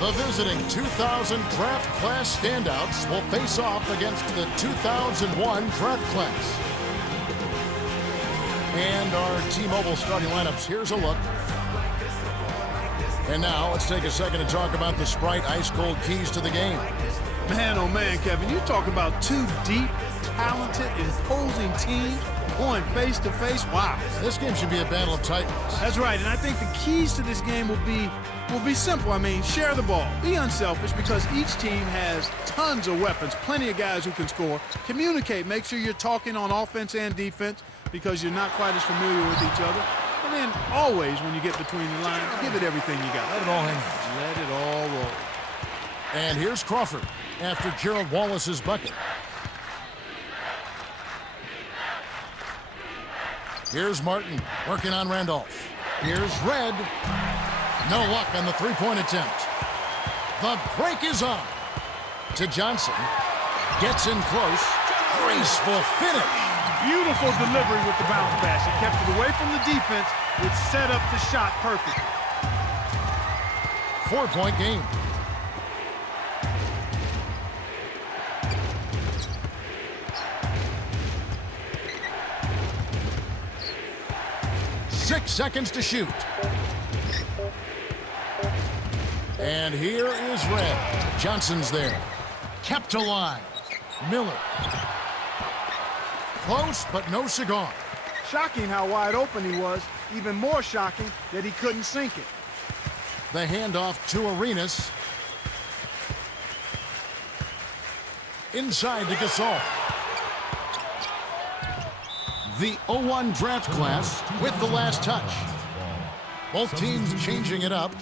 The visiting 2000 draft class standouts will face off against the 2001 draft class. And our T-Mobile starting lineups. Here's a look. And now let's take a second to talk about the Sprite ice-cold keys to the game. Man, oh man, Kevin, you talk about two deep, talented, imposing teams going face-to-face. Wow. This game should be a battle of titans. That's right, and I think the keys to this game will be simple. I mean, share the ball. Be unselfish because each team has tons of weapons, plenty of guys who can score. Communicate. Make sure you're talking on offense and defense because you're not quite as familiar with each other. And then always, when you get between the lines, give it everything you got. Let it all hang. Let it all roll. And here's Crawford after Gerald Wallace's bucket. Here's Martin working on Randolph. Here's Red. No luck on the three-point attempt. The break is on to Johnson. Gets in close. Graceful finish. Beautiful delivery with the bounce pass. It kept it away from the defense. It set up the shot perfect. 4-point game. Six seconds to shoot. And here is Red. Johnson's there. Kept alive. Miller. Close, but no cigar. Shocking how wide open he was. Even more shocking that he couldn't sink it. The handoff to Arenas. Inside to Gasol. The 01 draft class with the last touch. Both teams changing it up.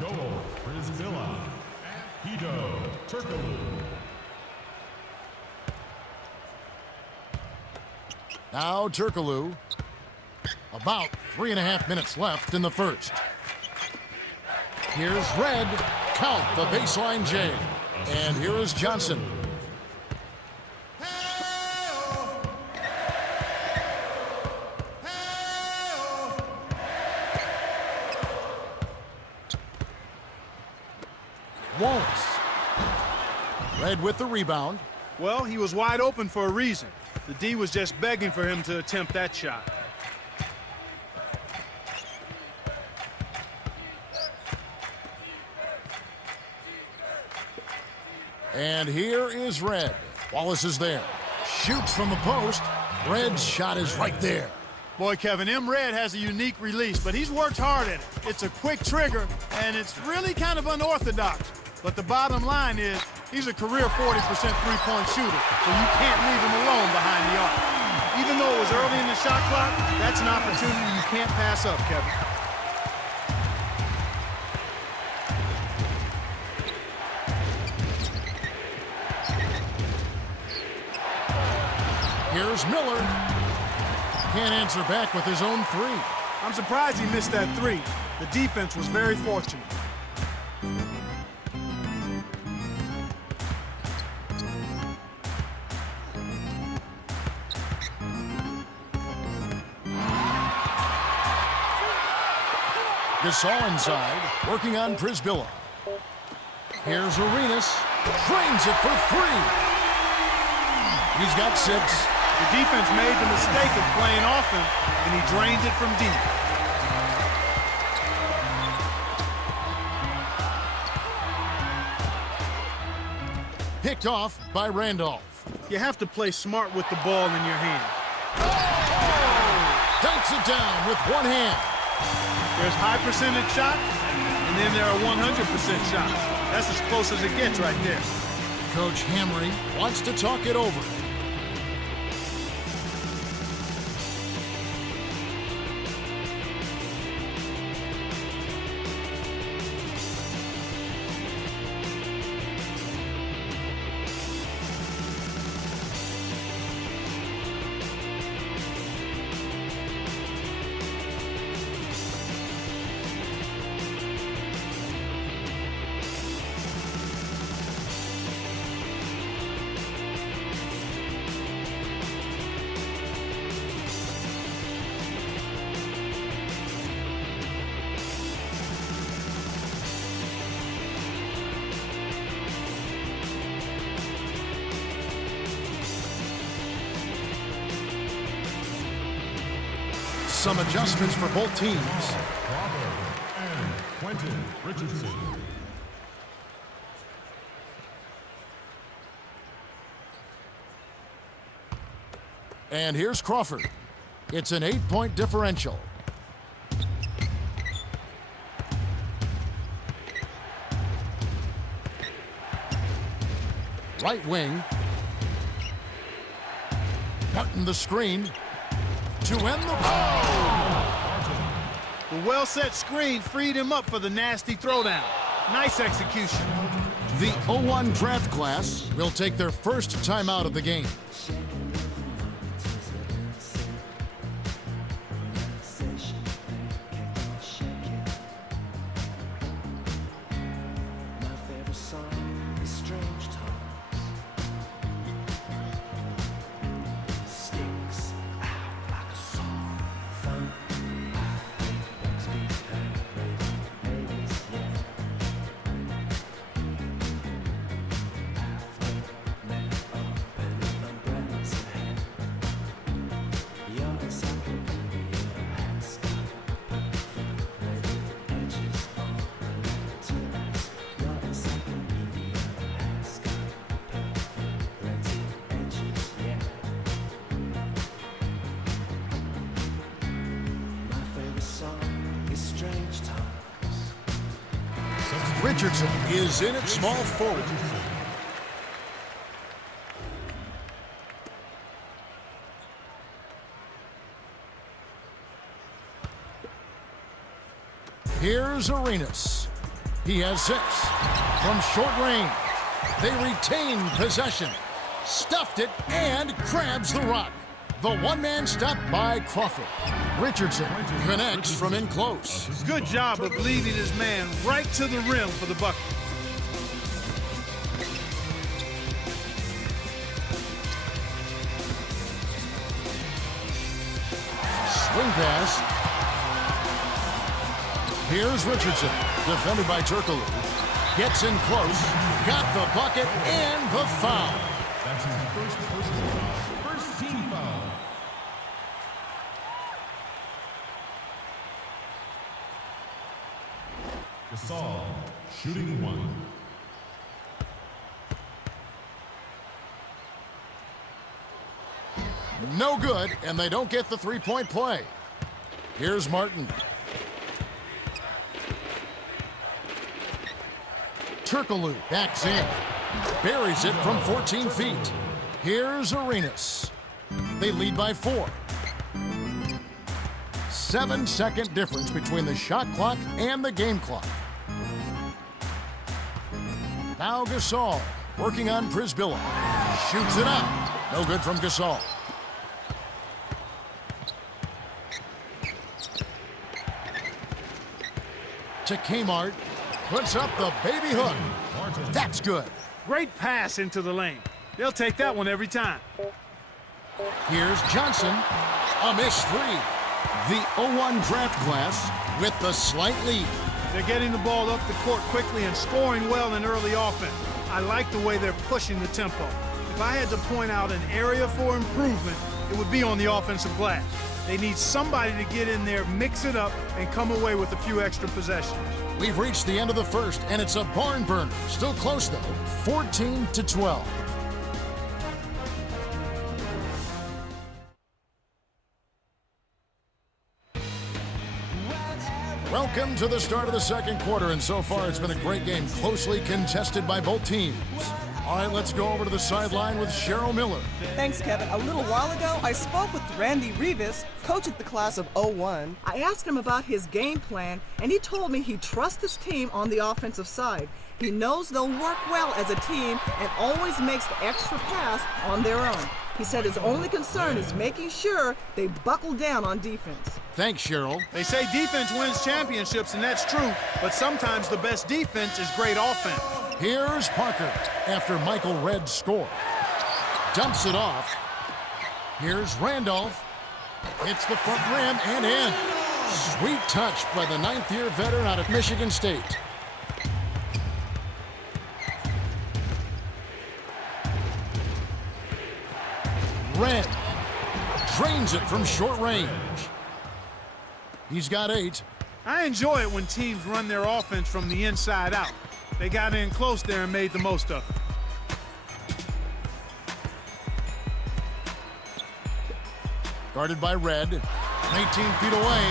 Now Turkoglu. About 3.5 minutes left in the first. Here's Red. Count the baseline J. And here is Johnson. Wallace. Red with the rebound. Well, he was wide open for a reason. The D was just begging for him to attempt that shot. And here is Red. Wallace is there. Shoots from the post. Red's shot is right there. Boy, Kevin, Red has a unique release, but he's worked hard at it. It's a quick trigger, and it's really kind of unorthodox. But the bottom line is he's a career 40% three-point shooter, so you can't leave him alone behind the arc. Even though it was early in the shot clock, that's an opportunity you can't pass up, Kevin. Here's Miller. Can't answer back with his own three. I'm surprised he missed that three. The defense was very fortunate. Gasol inside, working on Przybilla. Here's Arenas. Drains it for three. He's got 6. The defense made the mistake of playing off him, and he drained it from deep. Picked off by Randolph. You have to play smart with the ball in your hand. Oh! Dunks it down with one hand. There's high percentage shots, and then there are 100% shots. That's as close as it gets right there. Coach Hamry wants to talk it over. some adjustments for both teams. Crawford and Quentin Richardson. And here's Crawford. It's an 8-point differential. Right wing. Martin the screen to end the ball. The well-set screen freed him up for the nasty throwdown. Nice execution. The 01 draft class will take their first timeout of the game. Richardson is in at small forward. Here's Arenas. He has 6. From short range, they retain possession. Stuffed it and grabs the rock. The one-man stop by Crawford. Richardson connects from in close. Good job of leading his man right to the rim for the bucket. Swing pass. Here's Richardson, defended by Turkoglu. Gets in close, got the bucket and the foul. That's his first personal foul. First team foul. Gasol, shooting 1. No good, and they don't get the three-point play. Here's Martin. Turkoglu backs in. Buries it from 14 feet. Here's Arenas. They lead by 4. 7-second difference between the shot clock and the game clock. Now Gasol working on Przybilla. Shoots it out. No good from Gasol. To Kmart. Puts up the baby hook. That's good. Great pass into the lane. They'll take that one every time. Here's Johnson. A missed 3. The 01 draft class with the slight lead. They're getting the ball up the court quickly and scoring well in early offense. I like the way they're pushing the tempo. If I had to point out an area for improvement, it would be on the offensive glass. They need somebody to get in there, mix it up, and come away with a few extra possessions. We've reached the end of the first, and it's a barn burner. Still close, though. 14-12. Welcome to the start of the second quarter, and so far it's been a great game, closely contested by both teams. All right, let's go over to the sideline with Cheryl Miller. Thanks, Kevin. A little while ago, I spoke with Randy Rivas, coach of the class of 01. I asked him about his game plan, and he told me he trusts his team on the offensive side. He knows they'll work well as a team and always makes the extra pass on their own. He said his only concern is making sure they buckle down on defense. Thanks, Cheryl. They say defense wins championships, and that's true, but sometimes the best defense is great offense. Here's Parker after Michael Redd scored. Dumps it off. Here's Randolph. Hits the front rim and in. Sweet touch by the 9th-year veteran out of Michigan State. Redd drains it from short range. He's got 8. I enjoy it when teams run their offense from the inside out. They got in close there and made the most of it. Guarded by Red. 18 feet away.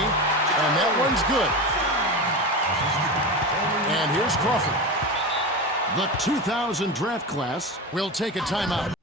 And that one's good. And here's Crawford. The 2000 draft class will take a timeout.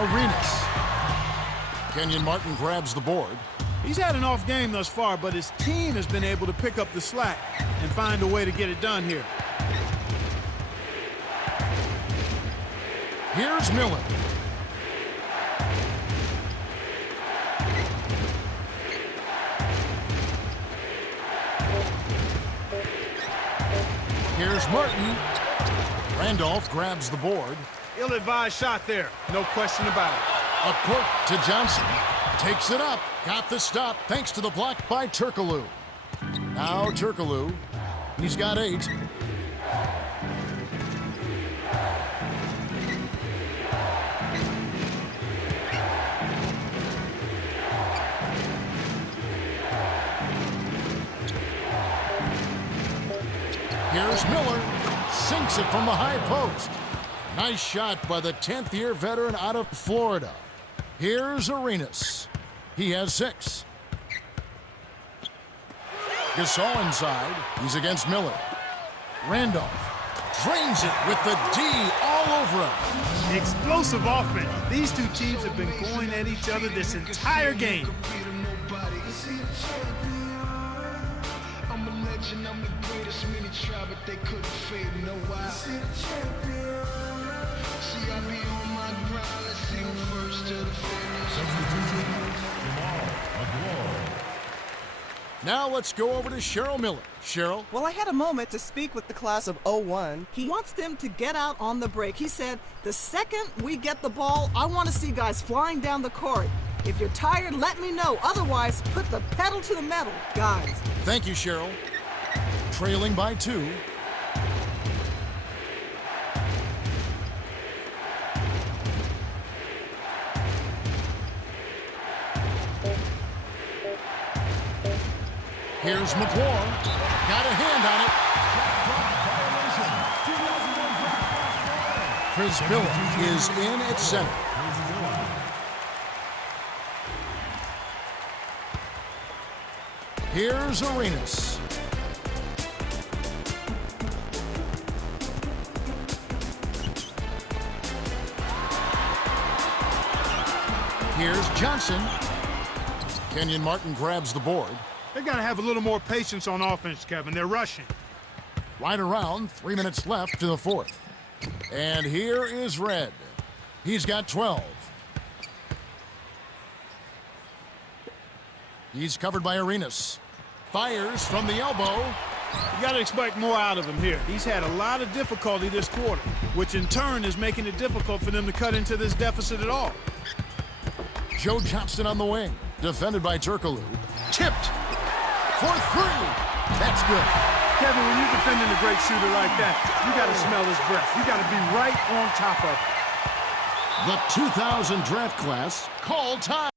Arenas. Kenyon Martin grabs the board. He's had an off game thus far, but his team has been able to pick up the slack and find a way to get it done here. Here's Miller. Here's Martin. Randolph grabs the board. Ill-advised shot there, no question about it. A court to Johnson. Takes it up. Got the stop thanks to the block by Turkoglu. Now Turkoglu. He's got 8. Here's Miller. Sinks it from the high post. Nice shot by the 10th-year veteran out of Florida. Here's Arenas. He has 6. Gasol inside. He's against Miller. Randolph drains it with the D all over him. Explosive offense. These two teams have been going at each other this entire game. I'm the greatest, many try, but they couldn't fade. No why? See, I be on my grind. Let's see who first to the finish. Substitution, Jamal Magloire. Now let's go over to Cheryl Miller. Cheryl? Well, I had a moment to speak with the class of 01. He wants them to get out on the break. He said, the second we get the ball, I want to see guys flying down the court. If you're tired, let me know. Otherwise, put the pedal to the metal, guys. Thank you, Cheryl. Trailing by 2. Here's McClure. Got a hand on it. Chris Billa is in at center. Here's Arenas. Here's Johnson. Kenyon Martin grabs the board. They've got to have a little more patience on offense, Kevin. They're rushing. Right around 3 minutes left to the 4th. And here is Red. He's got 12. He's covered by Arenas. Fires from the elbow. You got to expect more out of him here. He's had a lot of difficulty this quarter, which in turn is making it difficult for them to cut into this deficit at all. Joe Johnston on the wing. Defended by Turkoglu. Tipped for 3. That's good. Kevin, when you're defending a great shooter like that, you got to smell his breath. You got to be right on top of it. The 2000 draft class called time.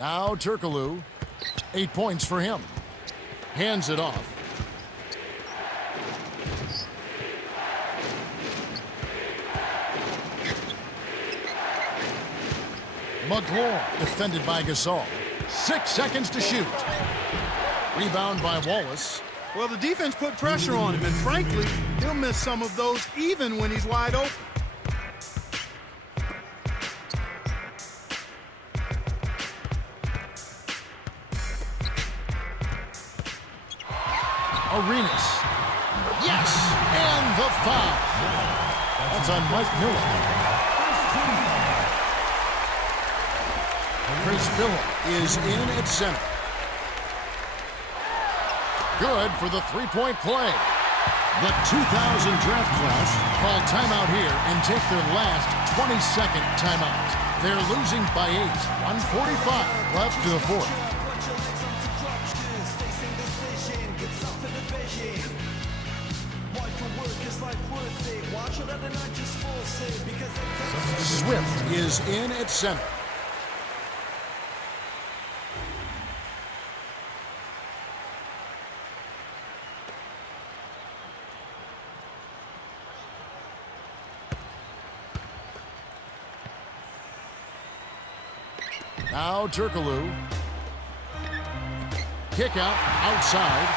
Now Turkoglu, 8 points for him. Hands it off. McClure defended by Gasol. 6 seconds to shoot. Rebound by Wallace. Well, the defense put pressure on him, and frankly, he'll miss some of those even when he's wide open. Arenas. Yes! And the foul. That's on Mike Miller. Chris Billa is in at center. Good for the three-point play. The 2000 draft class called timeout here and take their last 22nd timeout. They're losing by 8. 1:45 left to the 4th. Swift is in at center. Now Turkoglu. Kick out outside.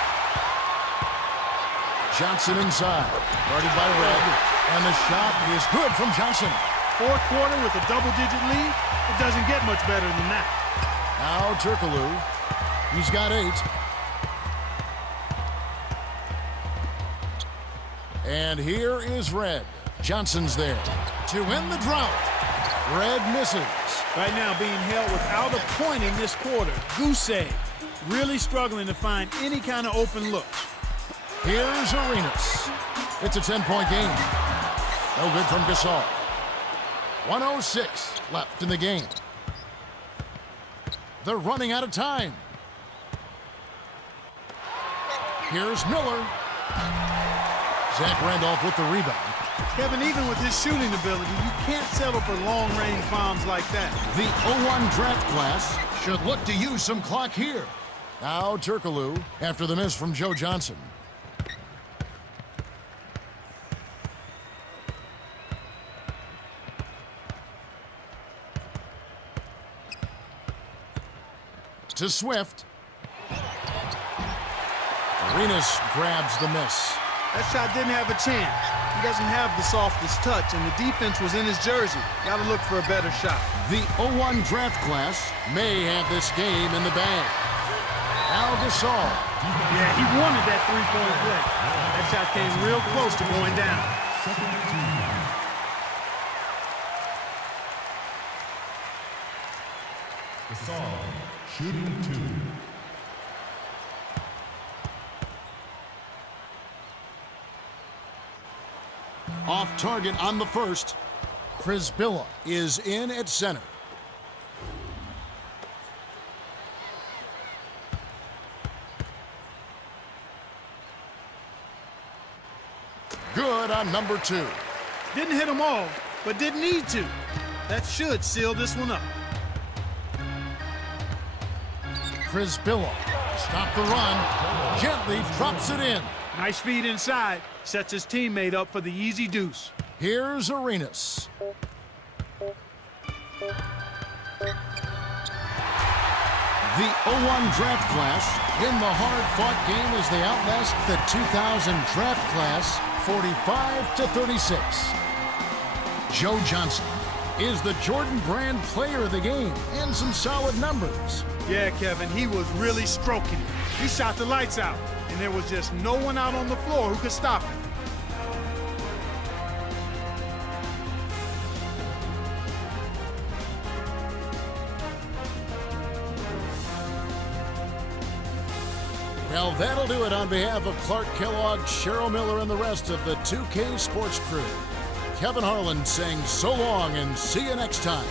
Johnson inside. Guarded by Red. And the shot is good from Johnson. Fourth quarter with a double-digit lead. It doesn't get much better than that. Now Turkoglu. He's got 8. And here is Red. Johnson's there to end the drought. Red misses. Right now being held without a point in this quarter. Goose egg. Really struggling to find any kind of open look. Here's Arenas. It's a 10-point game. No good from Gasol. 1:06 left in the game. They're running out of time. Here's Miller. Zach Randolph with the rebound. Kevin, even with his shooting ability, you can't settle for long-range bombs like that. The 01 draft class should look to use some clock here. Now Turkoglu after the miss from Joe Johnson. To Swift. Arenas grabs the miss. That shot didn't have a chance. He doesn't have the softest touch, and the defense was in his jersey. Got to look for a better shot. The 01 draft class may have this game in the bag. Al Gasol. Yeah, he wanted that three-point play. That shot came real close to going down. Second team. Gasol, shooting 2. Off target on the first. Prisbilla is in at center. Good on number 2. Didn't hit them all, but didn't need to. That should seal this one up. Prisbilla stop the run. Gently drops it in. Nice feed inside. Sets his teammate up for the easy deuce. Here's Arenas. The 01 draft class in the hard-fought game as they outlast the 2000 draft class 45-36. Joe Johnson is the Jordan Brand player of the game and some solid numbers. Yeah, Kevin, he was really stroking it. He shot the lights out, and there was just no one out on the floor who could stop him. Well, that'll do it on behalf of Clark Kellogg, Cheryl Miller, and the rest of the 2K Sports crew. Kevin Harlan saying so long and see you next time.